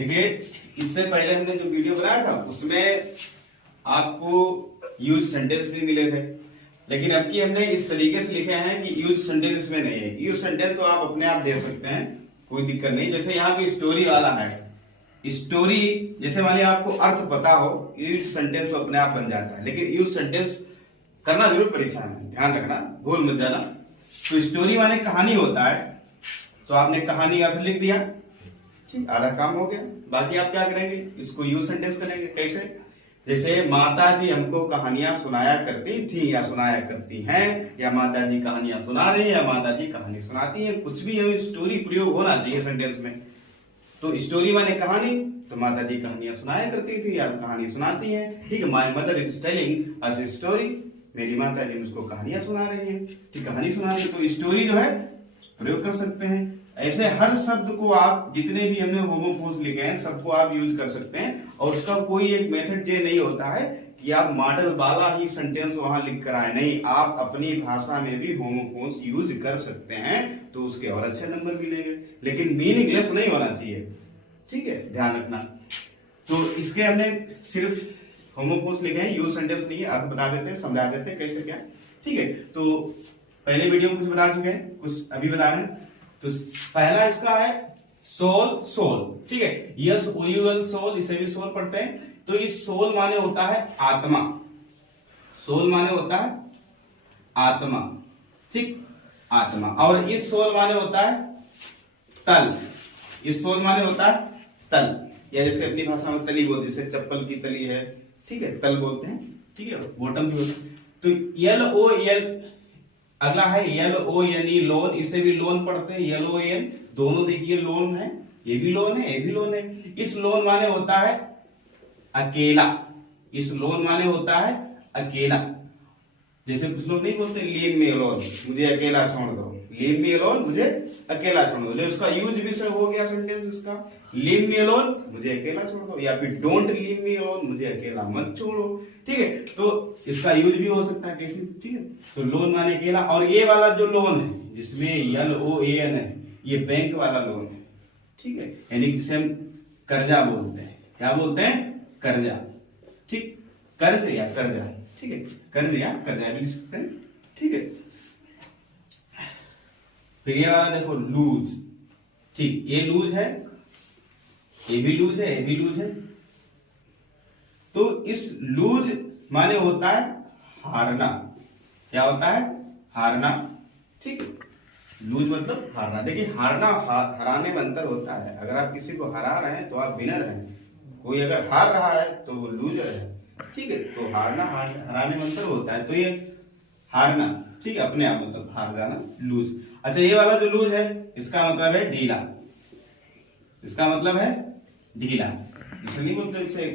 देखिए इससे पहले हमने जो वीडियो बनाया था उसमें आपको यूज सेंटेंस भी मिले थे, लेकिन अब की हमने इस तरीके से लिखे हैं कि यूज सेंटेंस इसमें नहीं है। यूज सेंटेंस तो आप अपने आप दे सकते हैं, कोई दिक्कत नहीं। जैसे यहाँ पे स्टोरी वाला है, स्टोरी जैसे मान लिया आपको अर्थ पता हो, यूज सेंटेंस तो अपने आप बन जाता है, लेकिन यूज सेंटेंस करना जरूर परीक्षा में, ध्यान रखना, भूल मत जाना। तो स्टोरी माने कहानी होता है, तो आपने कहानी अर्थ लिख दिया, ठीक, आधा काम हो गया। बाकी आप क्या करेंगे, इसको यूज सेंटेंस करेंगे। कैसे? जैसे माता जी हमको कहानियां सुनाया करती थी या सुनाया करती हैं, या माता जी कहानियां सुना रही है या माता जी कहानी सुनाती हैं, कुछ भी हमें स्टोरी प्रयोग होना चाहिए सेंटेंस में। तो स्टोरी माने कहानी, तो माता जी कहानियां सुनाया करती थी या कहानी सुनाती हैं, ठीक है। My mother is telling us story, मेरी माता जी मुझको कहानियां सुना रही हैं, ठीक, कहानी सुना रही है। तो स्टोरी जो है प्रयोग कर सकते हैं। ऐसे हर शब्द को आप, जितने भी हमने होमोफोन्स लिखे हैं सबको आप यूज कर सकते हैं, और उसका कोई एक मेथड ये नहीं होता है कि आप मॉडल वाला ही सेंटेंस वहां लिख कर आए, नहीं, आप अपनी भाषा में भी होमोफोन्स यूज कर सकते हैं, तो उसके और अच्छे नंबर मिलेंगे, लेकिन मीनिंगलेस नहीं होना चाहिए, ठीक है, ध्यान रखना। तो इसके हमने सिर्फ होमोफोन्स लिखे हैं, यूज सेंटेंस नहीं है, अर्थ बता देते हैं, समझा देते हैं कैसे क्या, ठीक है। तो पहले वीडियो में कुछ बता चुके हैं, कुछ अभी बता रहे हैं। तो पहला इसका है सोल, सोल, ठीक है, यस ओ यू एल सोल, इसे भी सोल पढ़ते हैं। तो इस सोल माने होता है आत्मा, सोल माने होता है आत्मा, ठीक, आत्मा। और इस सोल माने होता है तल, इस सोल माने होता है तल, या जैसे अपनी भाषा में तली बोलते, जैसे चप्पल की तली है, ठीक है, तल बोलते हैं, ठीक है, बॉटम भी होता है। तो एल ओ एल, अगला है L O N E, loan, इसे भी लोन पढ़ते हैं, एल ओ एन, दोनों देखिए लोन है, ये भी लोन है, ये भी लोन है। इस लोन माने होता है अकेला, इस लोन माने होता है अकेला। जैसे कुछ लोग नहीं बोलते लीव मी अलोन, मुझे अकेला छोड़ दो, लीव मी अलोन, मुझे अकेला छोड़ दो, उसका यूज भी हो गया सेंटेंस इसका, लीव मी अलोन, मुझे अकेला छोड़ दो, या फिर डोंट लीव मी अलोन, मुझे अकेला मत छोड़ो, ठीक है। तो इसका यूज भी हो सकता है कैसे, ठीक है। तो लोन माने अकेला। और ये वाला जो लोन है जिसमें एल ओ ए एन है, ये बैंक वाला लोन है, ठीक है, यानी जिसे हम कर्जा बोलते हैं, क्या बोलते हैं, कर्जा, ठीक, कर्ज या कर्जा, ठीक है, कर्ज या कर्जा भी लिख सकते हैं, ठीक है। फिर ये वाला देखो लूज, ठीक, ये लूज है, ये भी लूज है, ये भी लूज है। तो इस लूज माने होता है हारना, क्या होता है, हारना, ठीक, लूज मतलब हारना। देखिए हारना हराने में अंतर होता है। अगर आप किसी को हरा रहे हैं तो आप विनर हैं, कोई अगर हार रहा है तो वो लूजर है, ठीक है। तो हारना हराने में अंतर होता है। तो ये हारना, ठीक है, अपने आप मतलब हार जाना, लूज। अच्छा, ये वाला जो लूज है इसका मतलब है ढीला, इसका मतलब है ढीला, इसे नहीं बोलते जैसे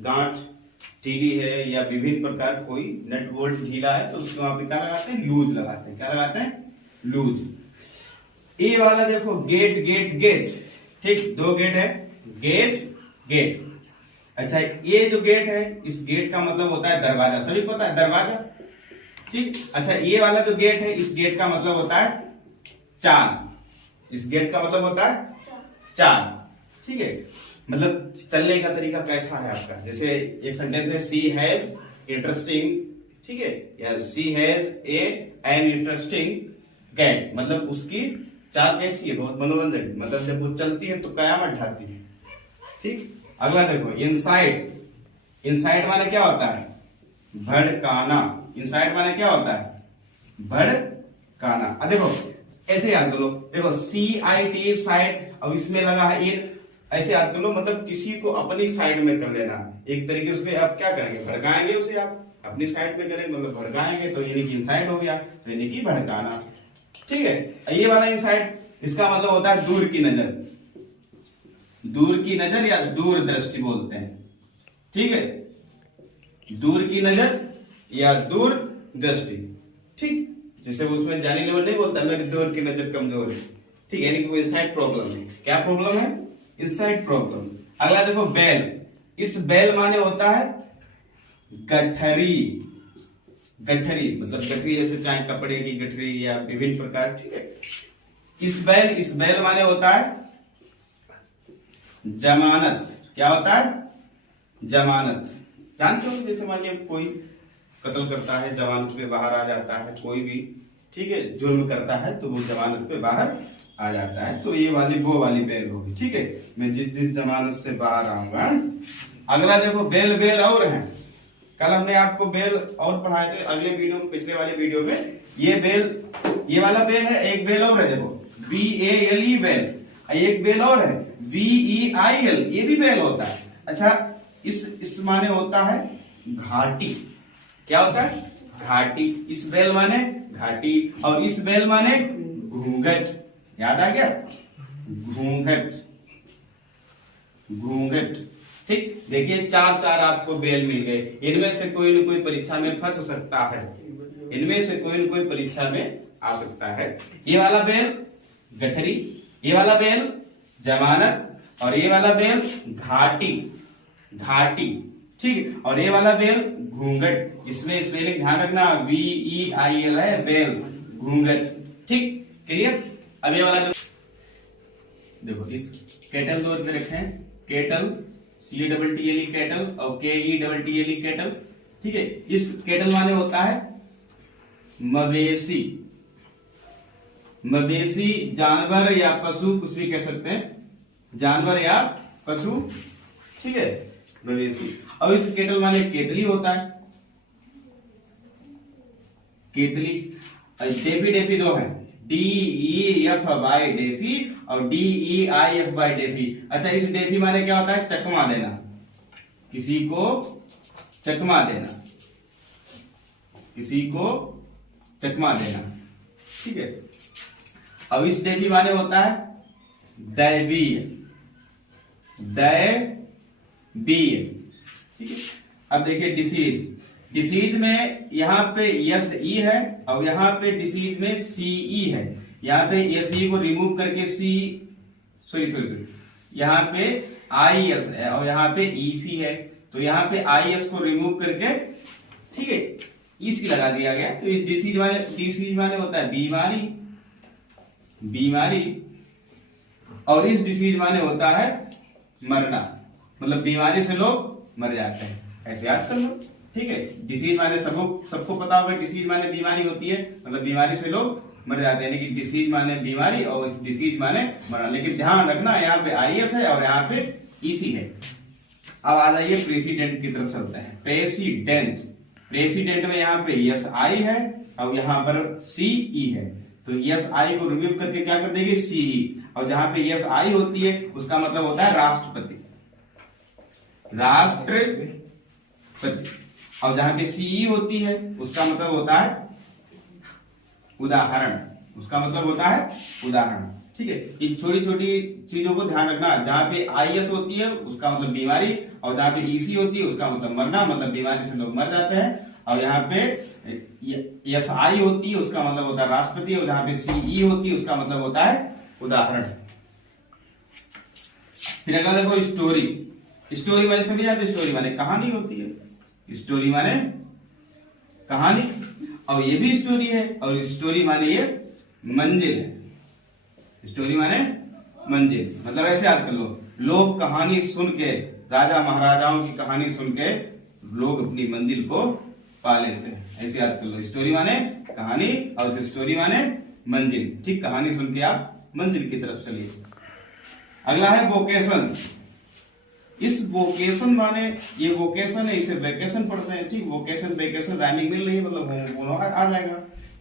गांठ ढीली है या विभिन्न प्रकार कोई नट बोल्ट ढीला है तो उसको वहां पे क्या लगाते हैं, लूज लगाते हैं, क्या लगाते हैं, लूज। ये वाला देखो गेट, गेट, गेट, ठीक, दो गेट है, गेट, गेट। अच्छा, ये जो गेट है, इस गेट का मतलब होता है दरवाजा, सभी को पता है दरवाजा, ठीक। अच्छा, ये वाला जो गेट है, इस गेट का मतलब होता है चाल, इस गेट का मतलब होता है चाल, ठीक है। मतलब चलने का तरीका कैसा है आपका। जैसे एक सेंटेंस है सी हैज इंटरेस्टिंग, ठीक है, या सी हैज एन इंटरेस्टिंग गेट, मतलब उसकी चाल कैसी है, बहुत मनोरंजक, मतलब जब वो चलती है तो कयामत ढाती है, ठीक। अगला देखो इनसाइड, इनसाइड माने क्या होता है, भड़काना, इनसाइड माने क्या होता है, भड़काना। अब देखो ऐसे याद कर लो, देखो सी आई टी साइड, अब इसमें लगा है इन, ऐसे याद कर लो, मतलब किसी को अपनी साइड में कर लेना, एक तरीके से आप क्या करेंगे, भड़काएंगे उसे, आप अपनी साइड में करेंगे, मतलब भड़काएंगे, तो यानी कि इनसाइड हो गया, तो यानी कि भड़काना, ठीक है। ये वाला इनसाइड, इसका मतलब होता है दूर की नजर, दूर की नजर या दूरदृष्टि बोलते हैं, ठीक है, दूर की नजर या दूर दृष्टि, ठीक। जैसे उसमें जानी लेवल नहीं बोलता मेरी दूर की नजर कमजोर है, ठीक है, यानी कि इनसाइड प्रॉब्लम है, क्या प्रॉब्लम है, इनसाइड प्रॉब्लम। अगला देखो बैल, इस बैल माने होता है गठरी, गठरी मतलब गठरी जैसे चाहे कपड़े की गठरी या विभिन्न प्रकार, ठीक है। इस बैल माने होता है जमानत क्या होता है? जमानत। जानते हो जैसे मान लिया कोई कत्ल करता है, जमानत पे बाहर आ जाता है, कोई भी ठीक है जुर्म करता है तो वो जमानत पे बाहर आ जाता है, तो ये वाली वो वाली बेल होगी। ठीक है, मैं जिस दिन जमानत से बाहर आऊंगा। अगला देखो बेल, बेल और है। कल हमने आपको बेल और पढ़ाए थे अगले वीडियो में, पिछले वाले वीडियो में। ये बेल, ये वाला बेल है, एक बेल और है देखो BALE बेल, एक बेल और है VEIL, ये भी बेल होता है। अच्छा, इस माने होता है घाटी। क्या होता है? घाटी। इस बेल माने घाटी, और इस बेल माने घूंघट। याद आ गया? घूंघट, घूंघट। ठीक, देखिए चार चार आपको बेल मिल गए। इनमें से कोई न कोई परीक्षा में फंस सकता है, इनमें से कोई न कोई परीक्षा में आ सकता है। ये वाला बेल गठरी, ये वाला बेल जमानत, और ये वाला बेल घाटी, घाटी। ठीक, और ये वाला बेल घूंघट। इसमें स्पेलिंग ध्यान रखना, VEIL है बेल, घूंघट। ठीक, क्लियर? अब ये वाला देखो, इस केटल दो पे रखे हैं, केटल CATTLE केटल और KETTLE केटल। ठीक है, इस केटल माने होता है मवेशी। मवेशी जानवर या पशु, कुछ भी कह सकते हैं, जानवर या पशु। ठीक है, मवेशी। और इस केटल माने केतली होता है, केतली। डेफी, डेफी दो है, DEFY डेफी और DEIFY डेफी। अच्छा, इस डेफी माने क्या होता है? चकमा देना, किसी को चकमा देना, किसी को चकमा देना। ठीक है, अब इस डेफी माने होता है दैवीय, दैवीय। ठीक है, अब देखिए डिसीज, डिसीज में यहाँ पे SE है और यहाँ पे डिसीज में CE है। यहाँ पे SE को रिमूव करके सॉरी यहाँ पे IS है और यहाँ पे EC है, तो यहाँ पे IS को रिमूव करके ठीक है EC लगा दिया गया। तो इस डिसीज माने होता है बीमारी, बीमारी। और इस डिसीज माने होता है मरना, मतलब बीमारी से लोग मर जाते हैं, ऐसे याद कर लो। ठीक है, डिसीज माने सबको पता होगा, डिसीज माने बीमारी होती है, मतलब बीमारी से लोग मर जाते हैं। लेकिन डिसीज माने बीमारी और इस डिसीज माने मरना। लेकिन ध्यान रखना, यहाँ पे IS है और यहाँ पे EC है। अब आ जाइए प्रेसिडेंट की तरफ चलते हैं। प्रेसिडेंट, प्रेसिडेंट में यहाँ पे SI है और यहाँ पर CE है, तो SI को रिमूव करके क्या कर देंगे? CE। और जहां पे SI होती है उसका मतलब होता है राष्ट्रपति, राष्ट्रपति। और जहां पे CE होती है उसका मतलब होता है उदाहरण, उसका मतलब होता है उदाहरण। ठीक है, इन छोटी छोटी चीजों को ध्यान रखना। जहां पे IS होती है उसका मतलब बीमारी, और जहां पे EC होती है उसका मतलब मरना, मतलब बीमारी से लोग मर जाते हैं। और यहाँ पे SI होती है उसका मतलब होता है राष्ट्रपति, और जहां पे CE होती है उसका मतलब होता है उदाहरण। फिर अगला देखो स्टोरी। स्टोरी माने सभी जानते, स्टोरी माने कहानी होती है, स्टोरी माने कहानी। और ये भी स्टोरी है, और स्टोरी माने ये मंजिल है, स्टोरी माने मंजिल। मतलब ऐसे याद कर लो, लोग कहानी सुन के, राजा महाराजाओं की कहानी सुन के लोग अपनी मंजिल को पा लेते हैं, ऐसे याद कर लो। स्टोरी माने कहानी और स्टोरी माने मंजिल। ठीक, कहानी सुन के आप मंजिल की तरफ चलिए। अगला है वोकेशन। इस वोकेशन माने, ये वोकेशन है, इसे वेकेशन पढ़ते हैं। ठीक, वोकेशन वेकेशन राइमिंग मिल रही है, मतलब आ जाएगा।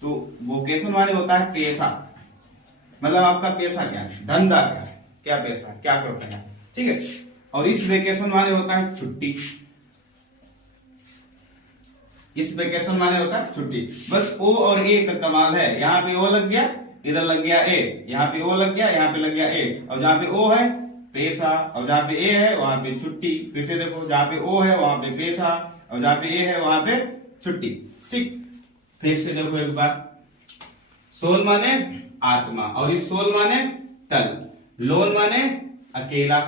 तो वोकेशन माने होता है पेशा, मतलब आपका पेशा क्या है, धंधा क्या है, क्या पेशा, क्या करते हैं। ठीक है, और इस वेकेशन माने होता है छुट्टी, इस वेकेशन माने होता है छुट्टी। बस O और A का कमाल है, यहाँ पे O लग गया, इधर लग गया A, यहाँ पे O लग गया, यहाँ पे लग गया A। और जहां पे O है पेशा, और जहां पे A है वहां पे छुट्टी। फिर से देखो, जहां पे O है वहां पे पेशा, और जहां पे A है वहां पे छुट्टी। ठीक, फिर से देखो एक बार, सोल माने आत्मा, और इस सोल माने तल, लोन माने अकेला।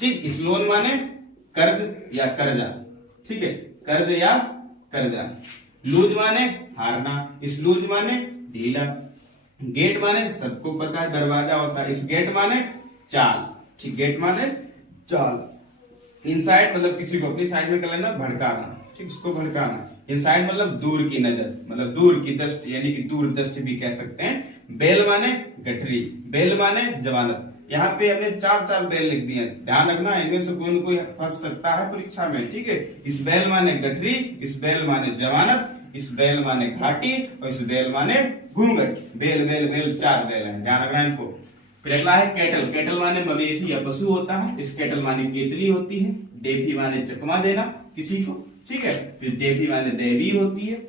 ठीक, इस लोन माने कर्ज या कर्जा। ठीक है, कर्ज या कर्जा। लूज माने हारना, इस लूज माने ढीला। गेट माने सबको पता है दरवाजा होता है, इस गेट माने चाल, ठीक, गेट माने चाल। इनसाइड मतलब किसी को अपनी साइड में कर लेना, भड़काना, ठीक, उसको भड़काना। इनसाइड मतलब दूर की नजर, मतलब दूर की दृष्टि, यानी कि दूर दृष्टि भी कह सकते हैं। बेल माने गठरी, बेल माने जमानत। यहाँ पे हमने 4 बेल लिख दिए, ध्यान रखना, इनमें से कोई न कोई फंस सकता है परीक्षा में, ठीक है। इस बेल माने गठरी, इस बेल माने जमानत, इस बेल माने घाटी और इस बेल माने घूंघट। बेल बेल बेल 4 बेल है, ध्यान रखना इनको। फिर अगला है कैटल, कैटल माने मवेशी या पशु होता है। इस कैटल माने केतली होती है। डेफी माने चकमा देना किसी को, ठीक है। फिर डेफी माने देवी होती है।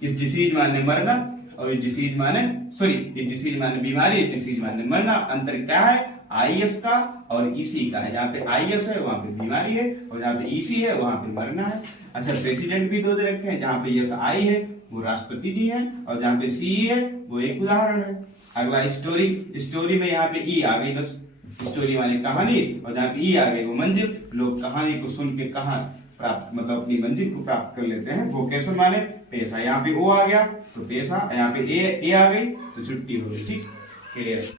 इस डिसीज माने मरना, और इस डिसीज माने इस डिसीज माने बीमारी, डिसीज माने मरना। अंतर क्या है आईएस का और ईसी का है। जहाँ पे आईएस है वहां पे बीमारी है, और जहाँ पे ईसी है वहां पे मरना है। अच्छा, प्रेसिडेंट भी 2 दे रखे हैं, जहाँ पे यस आई है वो राष्ट्रपति जी है, और जहाँ पे सी है वो एक उदाहरण है। अगला स्टोरी, स्टोरी में यहाँ पे ई आ गई, बस स्टोरी वाली कहानी, और जहाँ पे ई आ गई वो मंजिल। लोग कहानी को सुन के कहाँ प्राप्त, मतलब अपनी मंजिल को प्राप्त कर लेते हैं। वोकेशन माने पेशा, यहाँ पे ओ आ गया तो पेशा, यहाँ पे ए आ गई तो छुट्टी हो गई, ठीक, क्लियर।